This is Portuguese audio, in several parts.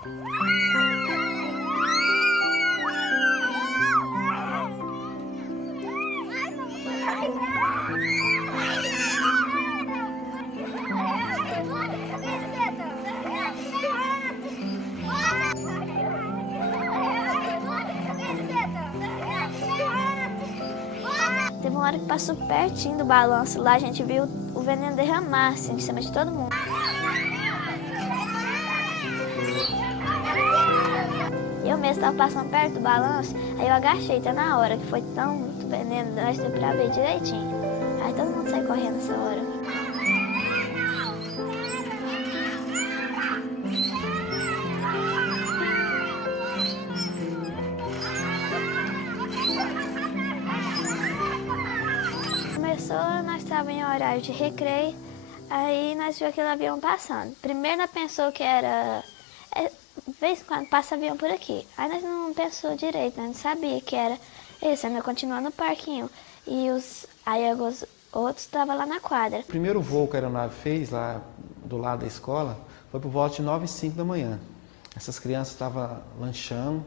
Teve uma hora que passou pertinho do balanço lá, a gente viu o veneno derramar assim, em cima de todo mundo. Eu mesmo estava passando perto do balanço, aí eu agachei, até na hora, que foi tão muito veneno, nós deu pra ver direitinho. Aí todo mundo saiu correndo nessa hora. Começou, nós estávamos em horário de recreio, aí nós vimos aquele avião passando. Primeiro nós pensou que era... de vez em quando passa avião por aqui. Aí nós não pensou direito, nós não sabia que era esse, nós continuamos no parquinho. E aí os outros estavam lá na quadra. O primeiro voo que a aeronave fez lá do lado da escola foi por volta de 9h05 da manhã. Essas crianças estavam lanchando,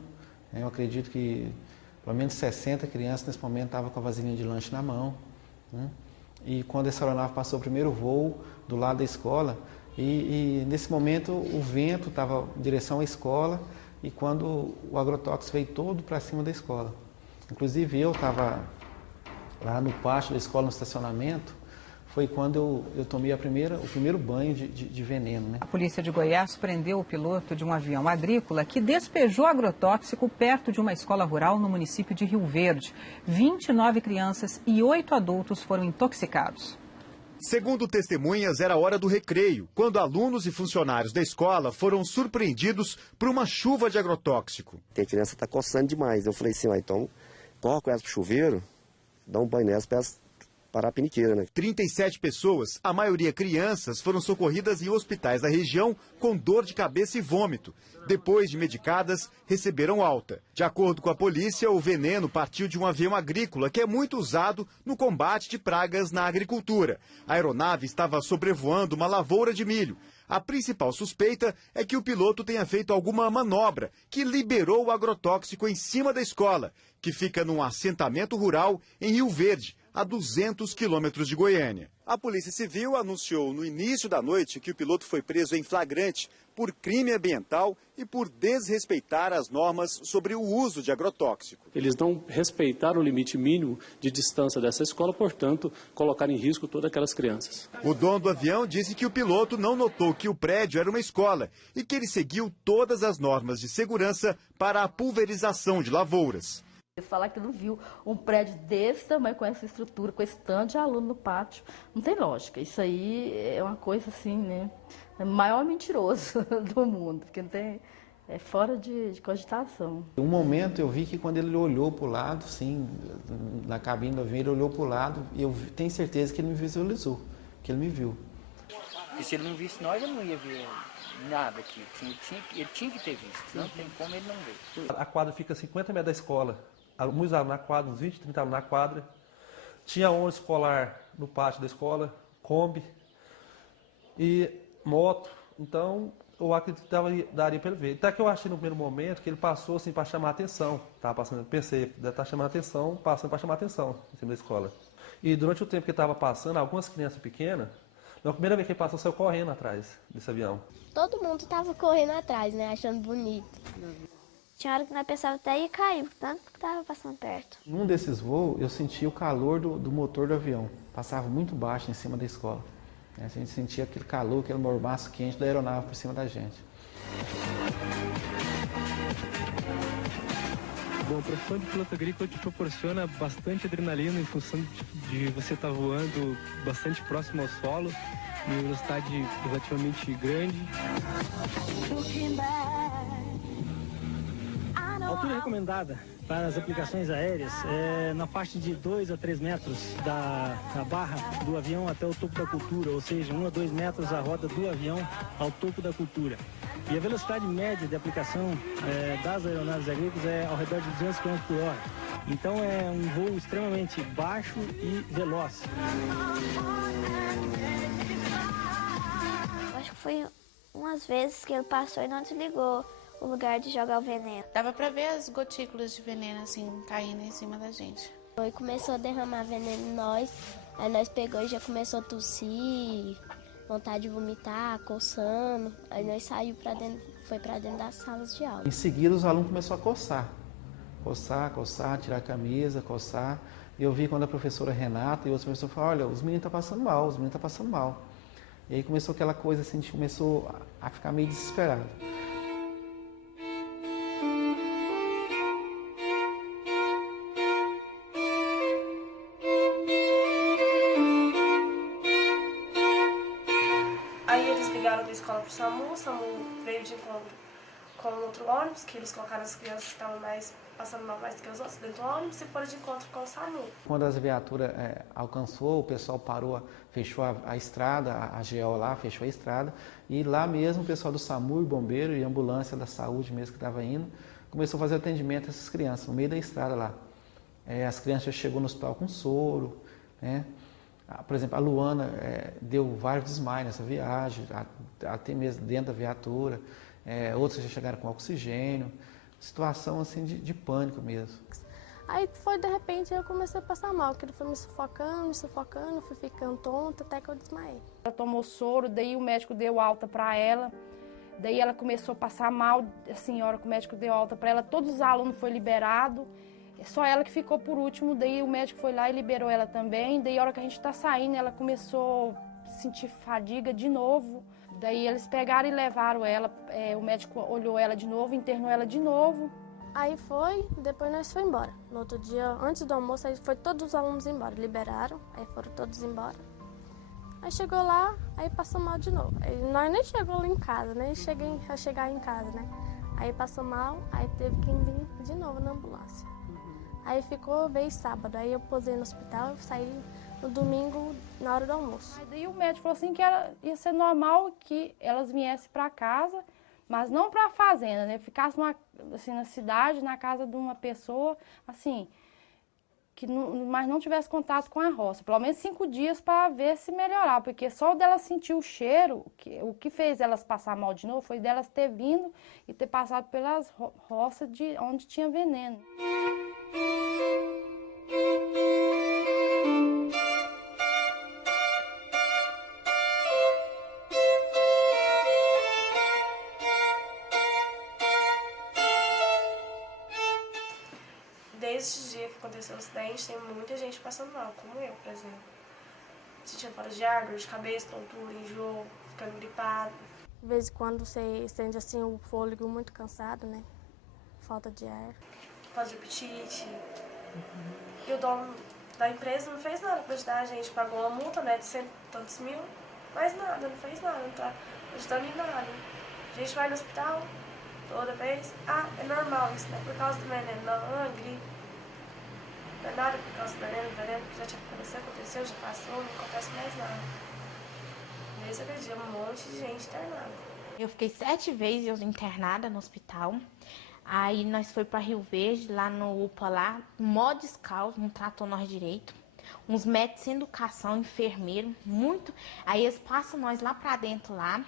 eu acredito que pelo menos 60 crianças nesse momento estavam com a vasilhinha de lanche na mão. E quando essa aeronave passou o primeiro voo do lado da escola, e nesse momento o vento estava em direção à escola e quando o agrotóxico veio todo para cima da escola. Inclusive eu estava lá no pátio da escola, no estacionamento, foi quando eu tomei o primeiro banho de veneno, né? A polícia de Goiás prendeu o piloto de um avião agrícola que despejou agrotóxico perto de uma escola rural no município de Rio Verde. 29 crianças e 8 adultos foram intoxicados. Segundo testemunhas, era hora do recreio, quando alunos e funcionários da escola foram surpreendidos por uma chuva de agrotóxico. A criança está coçando demais. Eu falei assim, então, coloca ela pro chuveiro, dá um banho nela para parar a peniqueira, né? 37 pessoas, a maioria crianças, foram socorridas em hospitais da região com dor de cabeça e vômito. Depois de medicadas, receberam alta. De acordo com a polícia, o veneno partiu de um avião agrícola que é muito usado no combate de pragas na agricultura. A aeronave estava sobrevoando uma lavoura de milho. A principal suspeita é que o piloto tenha feito alguma manobra que liberou o agrotóxico em cima da escola, que fica num assentamento rural em Rio Verde, a 200 quilômetros de Goiânia. A Polícia Civil anunciou no início da noite que o piloto foi preso em flagrante por crime ambiental e por desrespeitar as normas sobre o uso de agrotóxico. Eles não respeitaram o limite mínimo de distância dessa escola, portanto, colocaram em risco todas aquelas crianças. O dono do avião disse que o piloto não notou que o prédio era uma escola e que ele seguiu todas as normas de segurança para a pulverização de lavouras. Falar que não viu um prédio desse tamanho, com essa estrutura, com esse tanto de aluno no pátio, não tem lógica. Isso aí é uma coisa assim, né? É o maior mentiroso do mundo, porque não tem, é fora de cogitação. Um momento eu vi que quando ele olhou para o lado, sim, na cabine do avião, ele olhou para o lado e eu tenho certeza que ele me visualizou, que ele me viu. E se ele não visse nós, ele não ia ver nada aqui. Ele tinha que ter visto, não tem como ele não ver. A quadra fica a 50 metros da escola. Muitos alunos na quadra, uns 20, 30 alunos na quadra. Tinha ônibus escolar no pátio da escola, Kombi e moto. Então, eu acredito que daria para ele ver. Até que eu achei no primeiro momento que ele passou assim para chamar a atenção. Tava passando, pensei, deve estar chamando a atenção, passando para chamar a atenção em cima da escola. E durante o tempo que ele estava passando, algumas crianças pequenas, na primeira vez que ele passou, saiu correndo atrás desse avião. Todo mundo estava correndo atrás, né, achando bonito. Tinha hora que nós pensávamos até ia cair, tanto que estava passando perto. Num desses voos, eu senti o calor do motor do avião. Passava muito baixo em cima da escola. A gente sentia aquele calor, aquele mormaço quente da aeronave por cima da gente. Bom, a profissão de piloto agrícola te proporciona bastante adrenalina em função de você estar voando bastante próximo ao solo, em uma velocidade relativamente grande. A altura recomendada para as aplicações aéreas é na faixa de 2 a 3 metros da barra do avião até o topo da cultura, ou seja, 1 a 2 metros a roda do avião ao topo da cultura. E a velocidade média de aplicação das aeronaves agrícolas é ao redor de 200 km por hora. Então é um voo extremamente baixo e veloz. Acho que foi umas vezes que ele passou e não desligou o lugar de jogar o veneno. Dava pra ver as gotículas de veneno assim caindo em cima da gente. Aí começou a derramar veneno em nós, aí nós pegou e já começou a tossir, vontade de vomitar, coçando, aí nós saiu para dentro, foi para dentro das salas de aula. Em seguida os alunos começaram a coçar, tirar a camisa, coçar. E eu vi quando a professora Renata e outros professores falaram, olha, os meninos estão passando mal, E aí começou aquela coisa assim, a gente começou a ficar meio desesperado. Aí eles ligaram da escola pro SAMU, o SAMU veio de encontro com outro ônibus, que eles colocaram as crianças que estavam passando mal mais que os outros dentro do ônibus e foram de encontro com o SAMU. Quando as viaturas alcançou, o pessoal parou, fechou a estrada, a GO lá, fechou a estrada, e lá mesmo o pessoal do SAMU, e bombeiro e ambulância da saúde mesmo que estava indo, começou a fazer atendimento a essas crianças, no meio da estrada lá. As crianças já chegou no hospital com soro, né? Por exemplo, a Luana deu vários desmaios nessa viagem, até mesmo dentro da viatura. Outros já chegaram com oxigênio, situação assim de pânico mesmo. Aí foi, de repente, eu comecei a passar mal, que ele foi me sufocando, fui ficando tonta, até que eu desmaiei. Ela tomou soro, daí o médico deu alta para ela, daí ela começou a passar mal, a senhora que o médico deu alta para ela, todos os alunos foram liberados, só ela que ficou por último, daí o médico foi lá e liberou ela também, daí a hora que a gente tá saindo, ela começou a sentir fadiga de novo. Daí eles pegaram e levaram ela, o médico olhou ela de novo, internou ela de novo. Aí foi, depois nós fomos embora. No outro dia, antes do almoço, aí foi todos os alunos embora, liberaram, aí foram todos embora. Aí chegou lá, aí passou mal de novo. Aí nós nem chegou lá em casa, nem cheguei a chegar em casa, né? Aí passou mal, aí teve que vir de novo na ambulância. Aí veio sábado, aí eu posei no hospital, saí no domingo, na hora do almoço. Aí daí o médico falou assim que ia ser normal que elas viessem para casa, mas não para a fazenda, né? Ficasse assim, na cidade, na casa de uma pessoa, assim, mas não tivesse contato com a roça. Pelo menos 5 dias para ver se melhorar, porque só dela sentir o cheiro, o que fez elas passar mal de novo foi delas ter vindo e ter passado pelas roças onde tinha veneno. Desde o dia que aconteceu o acidente, tem muita gente passando mal, como eu, por exemplo. Sentindo fora de ar, dor de cabeça, tontura, enjoo, ficando gripado. De vez em quando você sente assim o fôlego muito cansado, né? Falta de ar. Falta de apetite. E o dono da empresa não fez nada pra ajudar a gente. Pagou uma multa, né, de 100 e tantos mil, mas nada, não fez nada, não tá ajudando em nada. A gente vai no hospital toda vez. É normal isso, né? Por causa do veneno, não é gripe. Não é nada por causa do veneno que já tinha aconteceu, já passou, não acontece mais nada. Desde aquele dia, um monte de gente internada. Eu fiquei 7 vezes internada no hospital. Aí nós foi para Rio Verde, lá no UPA lá, mó descalço, não tratou nós direito. Uns médicos sem educação, enfermeiro, muito. Aí eles passam nós lá pra dentro lá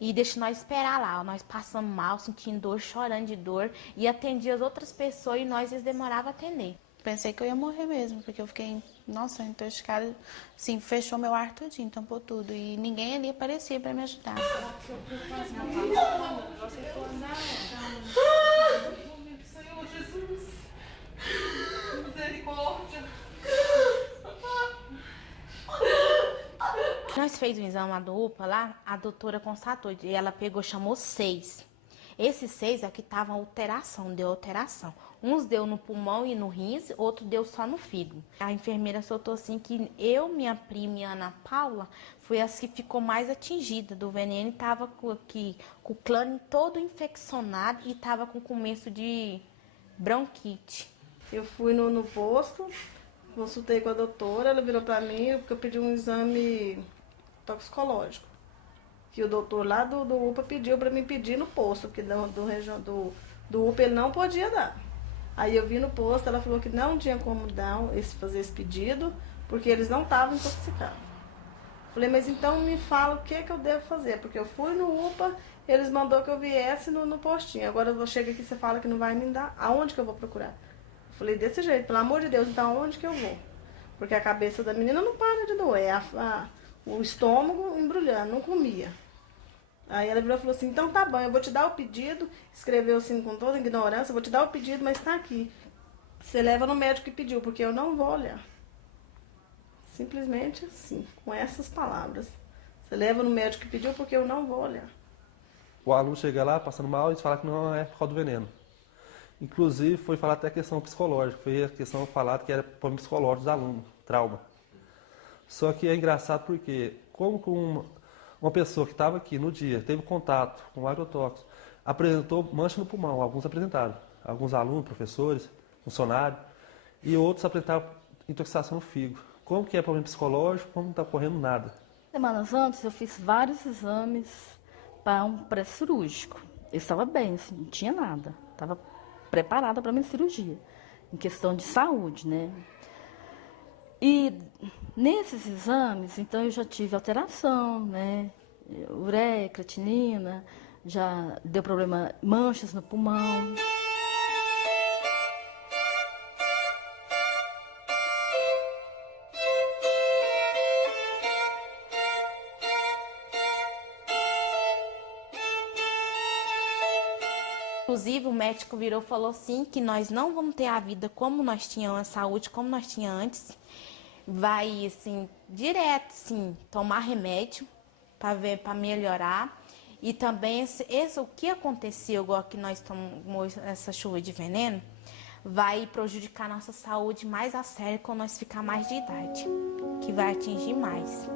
e deixam nós esperar lá. Nós passamos mal, sentindo dor, chorando de dor. E atendia as outras pessoas e eles demoravam a atender. Pensei que eu ia morrer mesmo, porque eu fiquei, nossa, intoxicada, assim, fechou meu ar todinho, tampou tudo. E ninguém ali aparecia pra me ajudar. Senhor Jesus, misericórdia. Nós fez o exame lá do UPA lá, a doutora constatou, e ela chamou 6. Esses 6 é que estavam deu alteração. Uns deu no pulmão e no rins, outro deu só no fígado. A enfermeira soltou assim que eu, minha prima e Ana Paula, foi as que ficou mais atingida do veneno e tava com o crânio todo infeccionado e tava com começo de bronquite. Eu fui no posto, consultei com a doutora, ela virou para mim porque eu pedi um exame toxicológico. Que o doutor lá do UPA pediu para mim pedir no posto, porque do UPA ele não podia dar. Aí eu vi no posto, ela falou que não tinha como fazer esse pedido, porque eles não estavam intoxicados. Falei, mas então me fala o que eu devo fazer, porque eu fui no UPA eles mandou que eu viesse no postinho. Agora eu chego aqui e você fala que não vai me dar. Aonde que eu vou procurar? Eu falei, desse jeito, pelo amor de Deus, então aonde que eu vou? Porque a cabeça da menina não para de doer, o estômago embrulhando, não comia. Aí ela virou e falou assim, então tá bom, eu vou te dar o pedido, escreveu assim com toda ignorância, eu vou te dar o pedido, mas tá aqui. Você leva no médico que pediu, porque eu não vou olhar. Simplesmente assim, com essas palavras. Você leva no médico que pediu, porque eu não vou olhar. O aluno chega lá, passando mal, e fala que não é por causa do veneno. Inclusive, foi falar até a questão psicológica, foi a questão falada que era problema psicológico dos alunos, trauma. Só que é engraçado porque, como com uma pessoa que estava aqui no dia, teve contato com o agrotóxico, apresentou mancha no pulmão, alguns apresentaram. Alguns alunos, professores, funcionários, e outros apresentaram intoxicação no fígado. Como que é problema psicológico, como não está ocorrendo nada. Semanas antes, eu fiz vários exames para um pré-cirúrgico. Eu estava bem, assim, não tinha nada. Estava preparada para a minha cirurgia, em questão de saúde, né? E nesses exames, então, eu já tive alteração, né? Ureia, creatinina, já deu problema, manchas no pulmão. Inclusive, o médico virou e falou assim que nós não vamos ter a vida como nós tínhamos, a saúde como nós tínhamos antes. Vai, assim, direto, assim, tomar remédio para melhorar. E também, o que aconteceu, igual que nós tomamos essa chuva de veneno, vai prejudicar nossa saúde mais a sério quando nós ficar mais de idade, que vai atingir mais.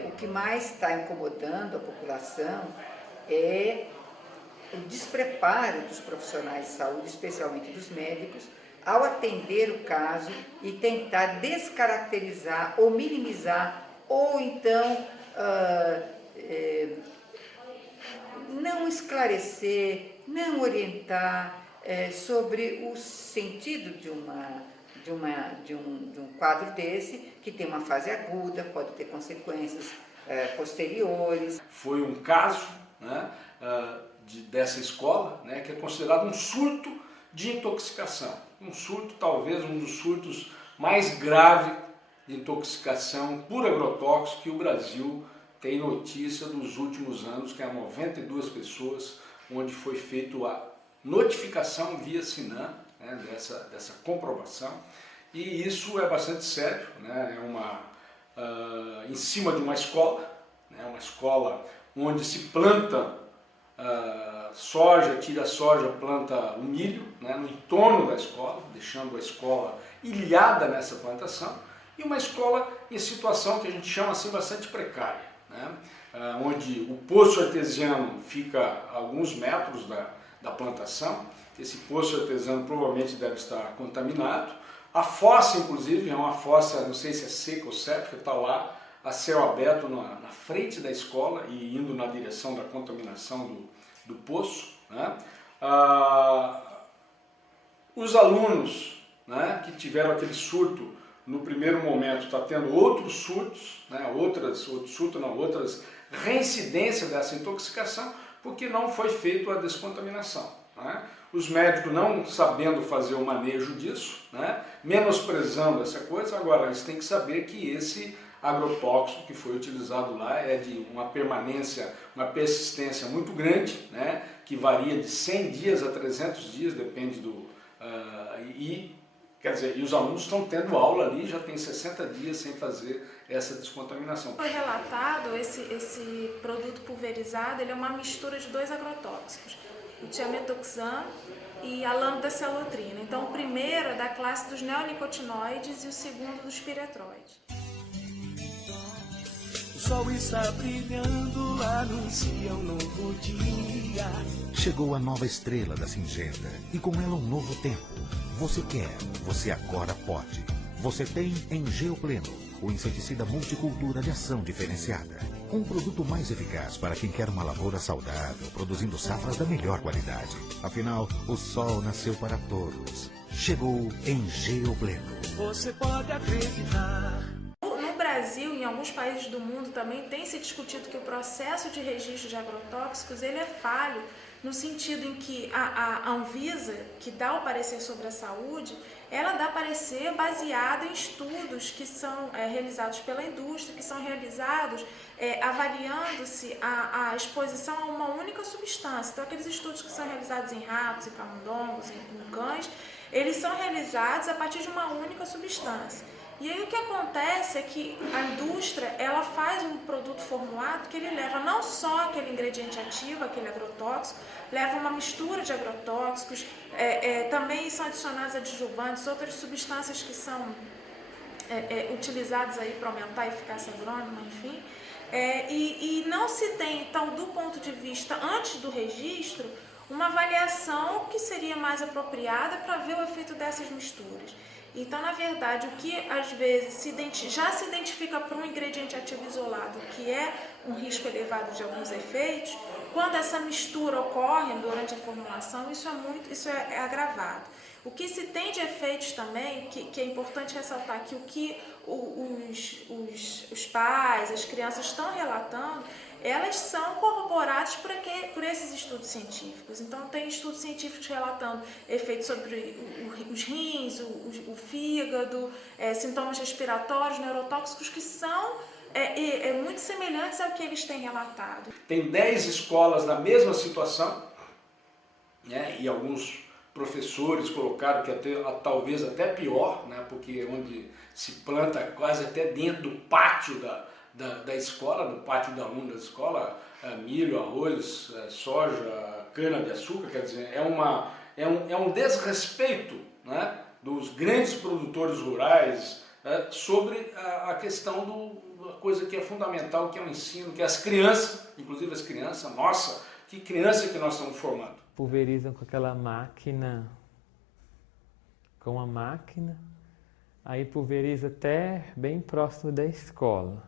O que mais está incomodando a população é o despreparo dos profissionais de saúde, especialmente dos médicos, ao atender o caso e tentar descaracterizar ou minimizar, ou então não esclarecer, não orientar sobre o sentido de um quadro desse, que tem uma fase aguda, pode ter consequências posteriores. Foi um caso, né, dessa escola, né, que é considerado um surto de intoxicação. Um surto, talvez um dos surtos mais graves de intoxicação por agrotóxico que o Brasil tem notícia dos últimos anos, que é 92 pessoas, onde foi feita a notificação via Sinan, né, dessa comprovação. E isso é bastante sério, né, em cima de uma escola, né, uma escola onde se planta soja, tira a soja, planta o milho, né, no entorno da escola, deixando a escola ilhada nessa plantação, e uma escola em situação que a gente chama assim bastante precária, né, onde o poço artesiano fica a alguns metros da plantação. Esse poço artesiano provavelmente deve estar contaminado. A fossa, inclusive, é uma fossa, não sei se é seca ou séptica, está lá a céu aberto na frente da escola e indo na direção da contaminação do poço, né? Os alunos, né, que tiveram aquele surto no primeiro momento, está tendo outros surtos, né, outras reincidências dessa intoxicação, porque não foi feita a descontaminação, né? Os médicos não sabendo fazer o manejo disso, né, menosprezando essa coisa. Agora eles têm que saber que esse agrotóxico que foi utilizado lá é de uma permanência, uma persistência muito grande, né, que varia de 100 dias a 300 dias, depende do... Quer dizer, e os alunos estão tendo aula ali, já tem 60 dias sem fazer essa descontaminação. Foi relatado, esse produto pulverizado, ele é uma mistura de 2 agrotóxicos, o tiametoxam e a lambda-cialotrina. Então, o primeiro é da classe dos neonicotinoides e o segundo dos piretroides. O sol está brilhando, anuncia um novo dia. Chegou a nova estrela da Singenta e com ela um novo tempo. Você quer, você agora pode. Você tem Engeo Pleno, o inseticida multicultura de ação diferenciada. Um produto mais eficaz para quem quer uma lavoura saudável, produzindo safras da melhor qualidade. Afinal, o sol nasceu para todos. Chegou Engeo Pleno. Você pode acreditar. No Brasil e em alguns países do mundo também tem se discutido que o processo de registro de agrotóxicos ele é falho, no sentido em que a Anvisa, que dá o parecer sobre a saúde, ela dá parecer baseado em estudos que são realizados pela indústria, que são realizados avaliando-se a exposição a uma única substância. Então, aqueles estudos que são realizados em ratos, em camundongos, em cães, eles são realizados a partir de uma única substância. E aí o que acontece é que a indústria, ela faz um produto formulado que ele leva não só aquele ingrediente ativo, aquele agrotóxico, leva uma mistura de agrotóxicos, também são adicionados adjuvantes, outras substâncias que são utilizadas aí para aumentar a eficácia agrônoma, enfim. E não se tem, então, do ponto de vista antes do registro, uma avaliação que seria mais apropriada para ver o efeito dessas misturas. Então, na verdade, o que às vezes já se identifica para um ingrediente ativo isolado, que é um risco elevado de alguns efeitos, quando essa mistura ocorre durante a formulação, isso é agravado. O que se tem de efeitos também, que é importante ressaltar que o que os pais, as crianças estão relatando, elas são corroboradas por esses estudos científicos. Então, tem estudos científicos relatando efeitos sobre os rins, o fígado, sintomas respiratórios, neurotóxicos, que são muito semelhantes ao que eles têm relatado. Tem 10 escolas na mesma situação, né, e alguns professores colocaram que talvez até pior, né, porque onde se planta quase até dentro do pátio da escola, do pátio da aluno da escola, milho, arroz, soja, cana-de-açúcar, quer dizer, é um desrespeito, né, dos grandes produtores rurais sobre a questão da coisa que é fundamental, que é o ensino, que é as crianças, inclusive as crianças, nossa, que criança que nós estamos formando. Pulverizam com aquela máquina, aí pulveriza até bem próximo da escola.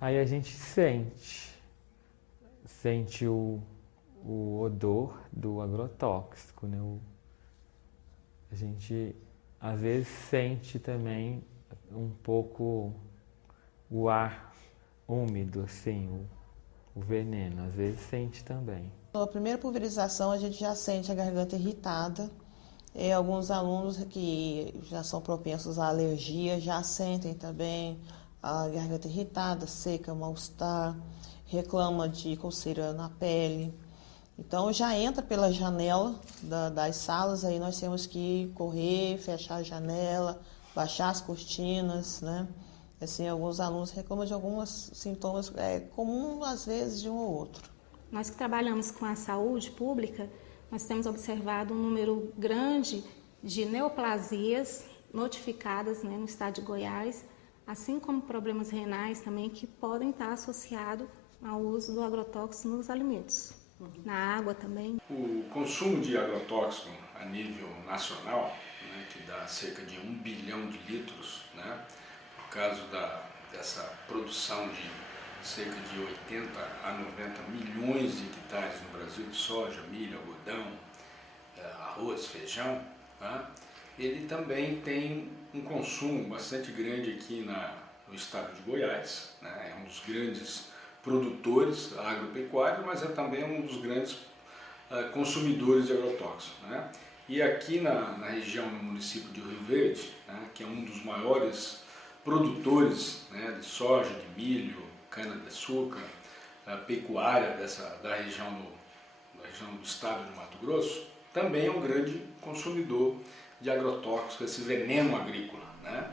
Aí a gente sente o odor do agrotóxico, né? A gente às vezes sente também um pouco o ar úmido, assim, o veneno, às vezes sente também. Na primeira pulverização a gente já sente a garganta irritada. Alguns alunos que já são propensos à alergia já sentem também a garganta irritada, seca, mal-estar, reclama de coceira na pele. Então já entra pela janela das salas, aí nós temos que correr, fechar a janela, baixar as cortinas, né? Assim, alguns alunos reclamam de alguns sintomas comuns, às vezes, de um ou outro. Nós que trabalhamos com a saúde pública, nós temos observado um número grande de neoplasias notificadas, né, no estado de Goiás, assim como problemas renais também que podem estar associados ao uso do agrotóxico nos alimentos, na água também. O consumo de agrotóxico a nível nacional, né, que dá cerca de 1 bilhão de litros, né, por causa dessa produção de cerca de 80 a 90 milhões de hectares no Brasil de soja, milho, algodão, arroz, feijão, né, ele também tem um consumo bastante grande aqui no estado de Goiás, né, é um dos grandes produtores agropecuários, mas é também um dos grandes consumidores de agrotóxicos, né? E aqui na região, no município de Rio Verde, né, que é um dos maiores produtores, né, de soja, de milho, cana-de-açúcar, pecuária da região do estado de Mato Grosso, também é um grande consumidor de agrotóxicos, esse veneno agrícola, né?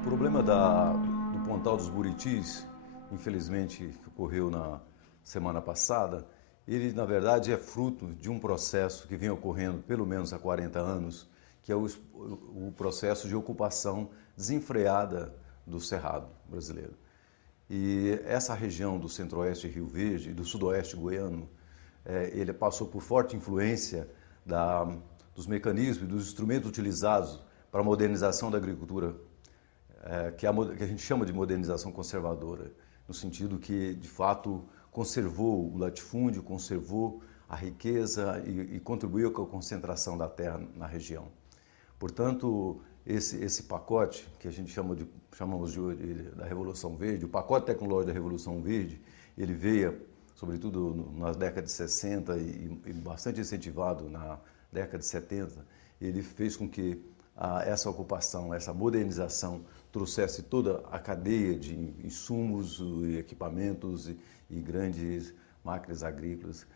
O problema do Pontal dos Buritis, infelizmente, que ocorreu na semana passada, ele, na verdade, é fruto de um processo que vem ocorrendo pelo menos há 40 anos, que é o processo de ocupação desenfreada do Cerrado brasileiro. E essa região do centro-oeste de Rio Verde e do sudoeste goiano, ele passou por forte influência dos mecanismos e dos instrumentos utilizados para a modernização da agricultura, que a gente chama de modernização conservadora, no sentido que, de fato, conservou o latifúndio, conservou a riqueza e contribuiu com a concentração da terra na região. Portanto, esse pacote, que a gente chamamos da Revolução Verde, o pacote tecnológico da Revolução Verde, ele veio, sobretudo nas décadas de 60 e bastante incentivado na década de 70, ele fez com que essa ocupação, essa modernização trouxesse toda a cadeia de insumos, equipamentos e grandes máquinas agrícolas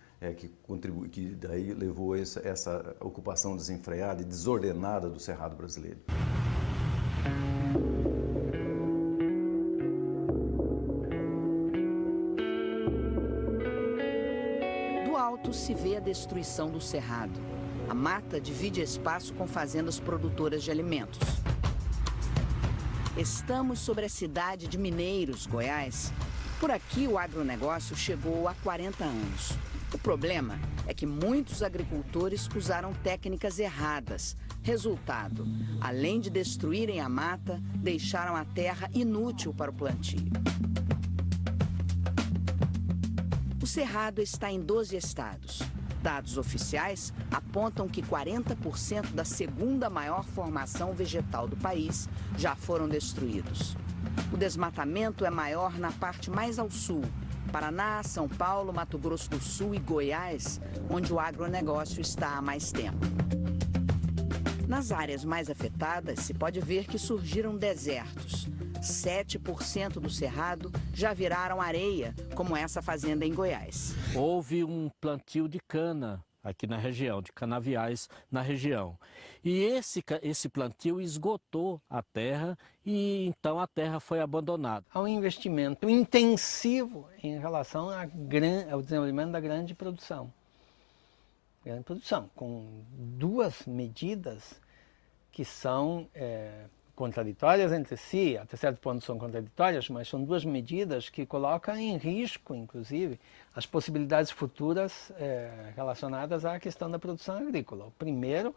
que daí levou essa ocupação desenfreada e desordenada do Cerrado brasileiro. Do alto se vê a destruição do Cerrado. A mata divide espaço com fazendas produtoras de alimentos. Estamos sobre a cidade de Mineiros, Goiás. Por aqui o agronegócio chegou há 40 anos. O problema é que muitos agricultores usaram técnicas erradas. Resultado, além de destruírem a mata, deixaram a terra inútil para o plantio. O Cerrado está em 12 estados. Dados oficiais apontam que 40% da segunda maior formação vegetal do país já foram destruídos. O desmatamento é maior na parte mais ao sul, Paraná, São Paulo, Mato Grosso do Sul e Goiás, onde o agronegócio está há mais tempo. Nas áreas mais afetadas, se pode ver que surgiram desertos. 7% do cerrado já viraram areia, como essa fazenda em Goiás. Houve um plantio de cana aqui na região, de canaviais na região. E esse plantio esgotou a terra e então a terra foi abandonada. Há um investimento intensivo em relação ao desenvolvimento da grande produção. Grande produção, com duas medidas que são contraditórias entre si, até certo ponto são contraditórias, mas são duas medidas que colocam em risco, inclusive, as possibilidades futuras relacionadas à questão da produção agrícola. O primeiro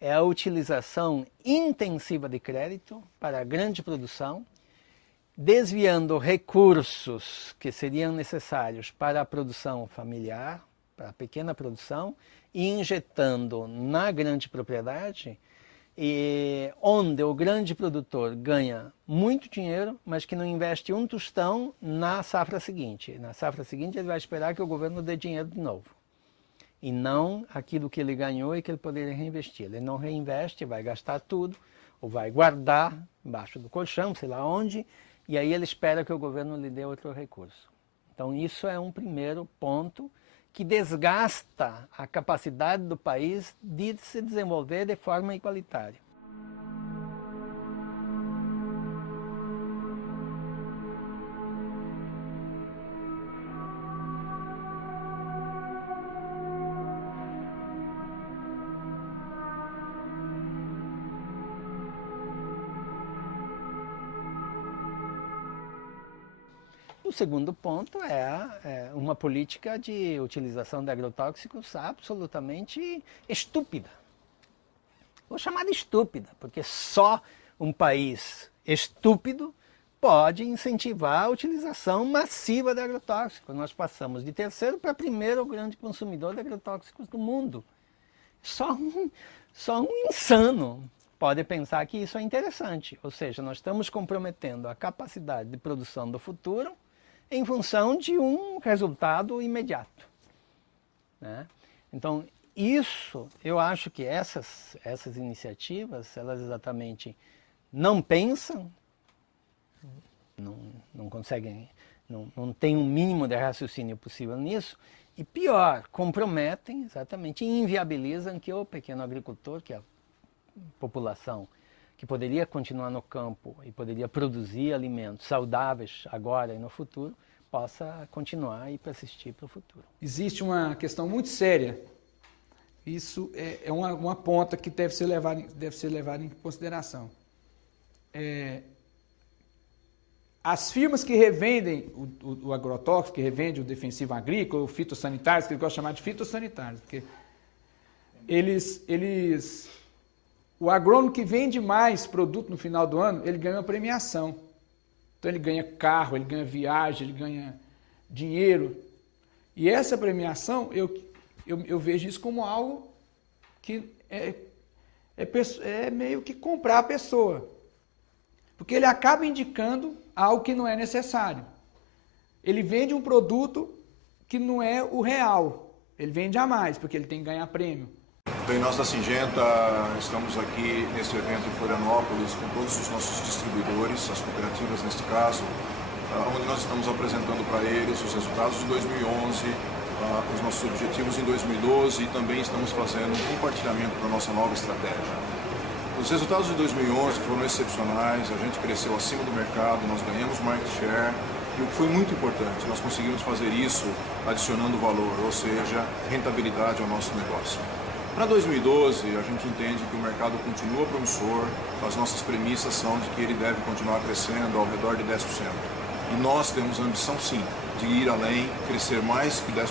é a utilização intensiva de crédito para a grande produção, desviando recursos que seriam necessários para a produção familiar, para a pequena produção, e injetando na grande propriedade, onde o grande produtor ganha muito dinheiro, mas que não investe um tostão na safra seguinte. Na safra seguinte ele vai esperar que o governo dê dinheiro de novo. E não aquilo que ele ganhou e que ele poderia reinvestir. Ele não reinveste, vai gastar tudo, ou vai guardar embaixo do colchão, sei lá onde, e aí ele espera que o governo lhe dê outro recurso. Então isso é um primeiro ponto que desgasta a capacidade do país de se desenvolver de forma igualitária. O segundo ponto é uma política de utilização de agrotóxicos absolutamente estúpida. Vou chamar de estúpida, porque só um país estúpido pode incentivar a utilização massiva de agrotóxicos. Nós passamos de terceiro para primeiro grande consumidor de agrotóxicos do mundo. Só um insano pode pensar que isso é interessante, ou seja, nós estamos comprometendo a capacidade de produção do futuro em função de um resultado imediato, né? Então, isso, eu acho que essas iniciativas, elas exatamente não pensam, não conseguem, não tem um mínimo de raciocínio possível nisso, e pior, comprometem exatamente, inviabilizam que o pequeno agricultor, que é a população que poderia continuar no campo e poderia produzir alimentos saudáveis agora e no futuro, possa continuar e persistir para o futuro. Existe uma questão muito séria. Isso é uma ponta que deve ser levada em consideração. As firmas que revendem o agrotóxico, que revendem o defensivo agrícola, o fitossanitário, que eles gostam de chamar de fitossanitários, porque o agrônomo que vende mais produto no final do ano, ele ganha uma premiação. Então ele ganha carro, ele ganha viagem, ele ganha dinheiro. E essa premiação, eu vejo isso como algo que é meio que comprar a pessoa. Porque ele acaba indicando algo que não é necessário. Ele vende um produto que não é o real. Ele vende a mais, porque ele tem que ganhar prêmio. Bem, nós da Singenta estamos aqui nesse evento em Florianópolis com todos os nossos distribuidores, as cooperativas neste caso, onde nós estamos apresentando para eles os resultados de 2011, os nossos objetivos em 2012 e também estamos fazendo um compartilhamento da nossa nova estratégia. Os resultados de 2011 foram excepcionais, a gente cresceu acima do mercado, nós ganhamos market share e o que foi muito importante, nós conseguimos fazer isso adicionando valor, ou seja, rentabilidade ao nosso negócio. Para 2012, a gente entende que o mercado continua promissor, as nossas premissas são de que ele deve continuar crescendo ao redor de 10%. E nós temos a ambição, sim, de ir além, crescer mais que 10%,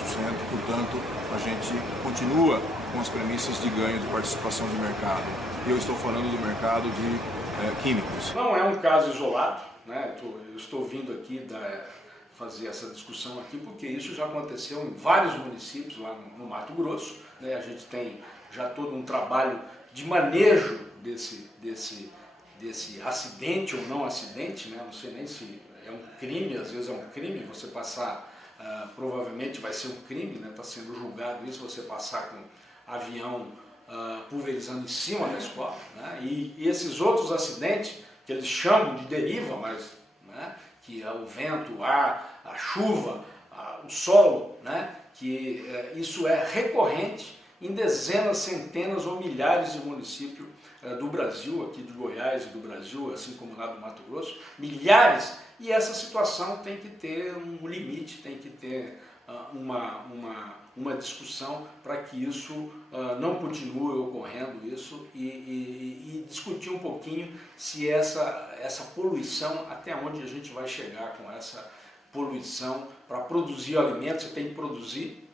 portanto, a gente continua com as premissas de ganho de participação de mercado. E eu estou falando do mercado de químicos. Não é um caso isolado, né? Eu estou vindo aqui fazer essa discussão aqui porque isso já aconteceu em vários municípios lá no Mato Grosso, né? A gente tem já todo um trabalho de manejo desse acidente ou não acidente, né? Não sei nem se é um crime, às vezes é um crime você passar, provavelmente vai ser um crime, né? Está sendo julgado isso, você passar com avião pulverizando em cima da escola, né? E esses outros acidentes, que eles chamam de deriva, mas, né, que é o vento, o ar, a chuva, o sol, né, que isso é recorrente em dezenas, centenas ou milhares de municípios do Brasil, aqui de Goiás e do Brasil, assim como lá do Mato Grosso, milhares, e essa situação tem que ter um limite, tem que ter uma discussão para que isso não continue ocorrendo isso e discutir um pouquinho se essa poluição, até onde a gente vai chegar com essa poluição. Para produzir alimento você tem que produzir,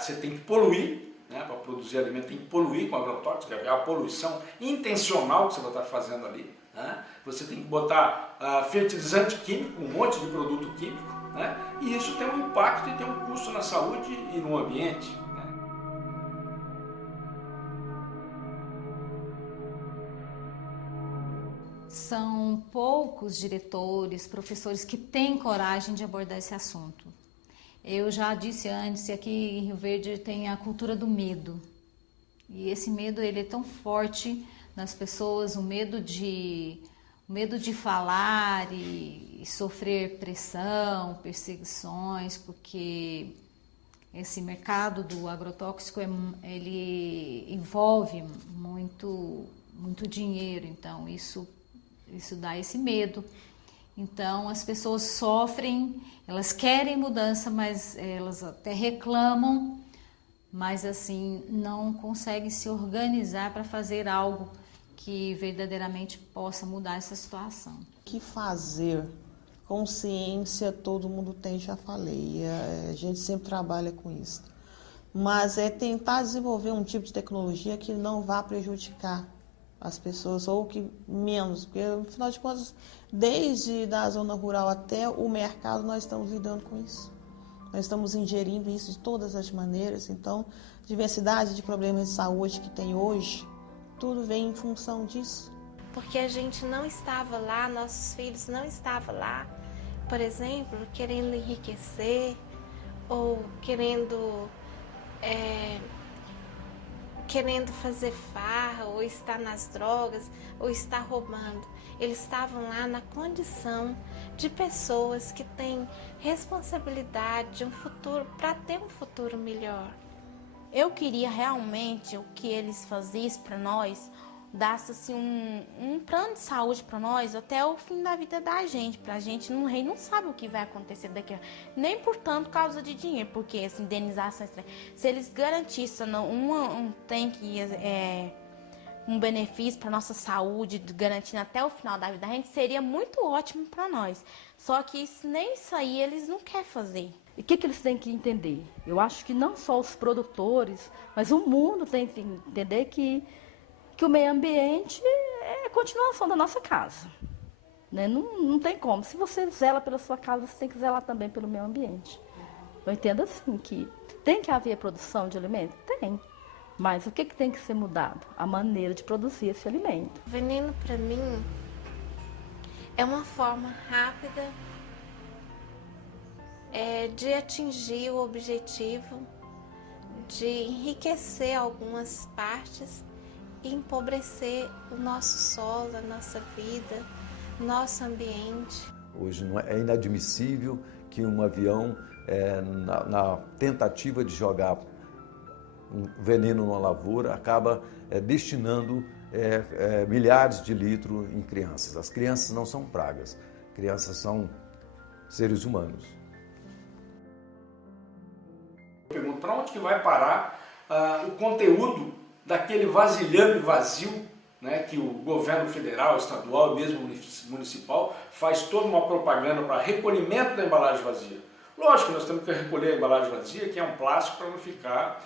você tem que poluir, né? Para produzir alimento tem que poluir com agrotóxico, é a poluição intencional que você vai estar fazendo ali, né? Você tem que botar fertilizante químico, um monte de produto químico, né? E isso tem um impacto e tem um custo na saúde e no ambiente, né? São poucos diretores, professores que têm coragem de abordar esse assunto. Eu já disse antes que aqui em Rio Verde tem a cultura do medo. E esse medo ele é tão forte nas pessoas, o medo de falar e sofrer pressão, perseguições, porque esse mercado do agrotóxico ele envolve muito dinheiro, então isso dá esse medo. Então as pessoas sofrem, elas querem mudança, mas elas até reclamam, mas assim não conseguem se organizar para fazer algo que verdadeiramente possa mudar essa situação. O que fazer? Consciência todo mundo tem, já falei, a gente sempre trabalha com isso. Mas é tentar desenvolver um tipo de tecnologia que não vá prejudicar as pessoas, ou que menos, porque no final de contas, desde da zona rural até o mercado, nós estamos lidando com isso. Nós estamos ingerindo isso de todas as maneiras, então, diversidade de problemas de saúde que tem hoje, tudo vem em função disso. Porque a gente não estava lá, nossos filhos não estavam lá, por exemplo, querendo enriquecer ou querendo fazer farra, ou estar nas drogas, ou estar roubando. Eles estavam lá na condição de pessoas que têm responsabilidade de um futuro, para ter um futuro melhor. Eu queria realmente o que eles fazissem para nós, dasse assim, um plano de saúde para nós até o fim da vida da gente. Para a gente não sabe o que vai acontecer daqui, nem por tanto causa de dinheiro, porque essa indenização, se eles garantissem um benefício para nossa saúde, garantindo até o final da vida da gente, seria muito ótimo para nós. Só que nem isso aí eles não querem fazer. E o que eles têm que entender? Eu acho que não só os produtores, mas o mundo tem que entender que o meio ambiente é a continuação da nossa casa. Né? Não tem como. Se você zela pela sua casa, você tem que zelar também pelo meio ambiente. Eu entendo assim que tem que haver produção de alimento? Tem. Mas o que tem que ser mudado? A maneira de produzir esse alimento. O veneno, para mim, é uma forma rápida de atingir o objetivo de enriquecer algumas partes e empobrecer o nosso solo, a nossa vida, nosso ambiente. Hoje é inadmissível que um avião, na tentativa de jogar um veneno numa lavoura, acaba destinando milhares de litros em crianças. As crianças não são pragas, crianças são seres humanos. Eu pergunto, para onde que vai parar o conteúdo daquele vasilhame vazio, né, que o governo federal, estadual e mesmo municipal faz toda uma propaganda para recolhimento da embalagem vazia. Lógico que nós temos que recolher a embalagem vazia, que é um plástico, para não ficar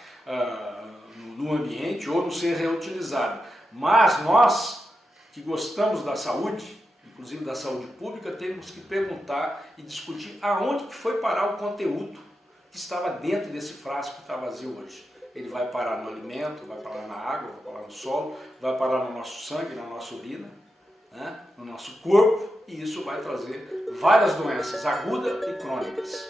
no ambiente ou não ser reutilizado. Mas nós, que gostamos da saúde, inclusive da saúde pública, temos que perguntar e discutir aonde que foi parar o conteúdo que estava dentro desse frasco que está vazio hoje. Ele vai parar no alimento, vai parar na água, vai parar no solo, vai parar no nosso sangue, na nossa urina, né, no nosso corpo, e isso vai trazer várias doenças agudas e crônicas.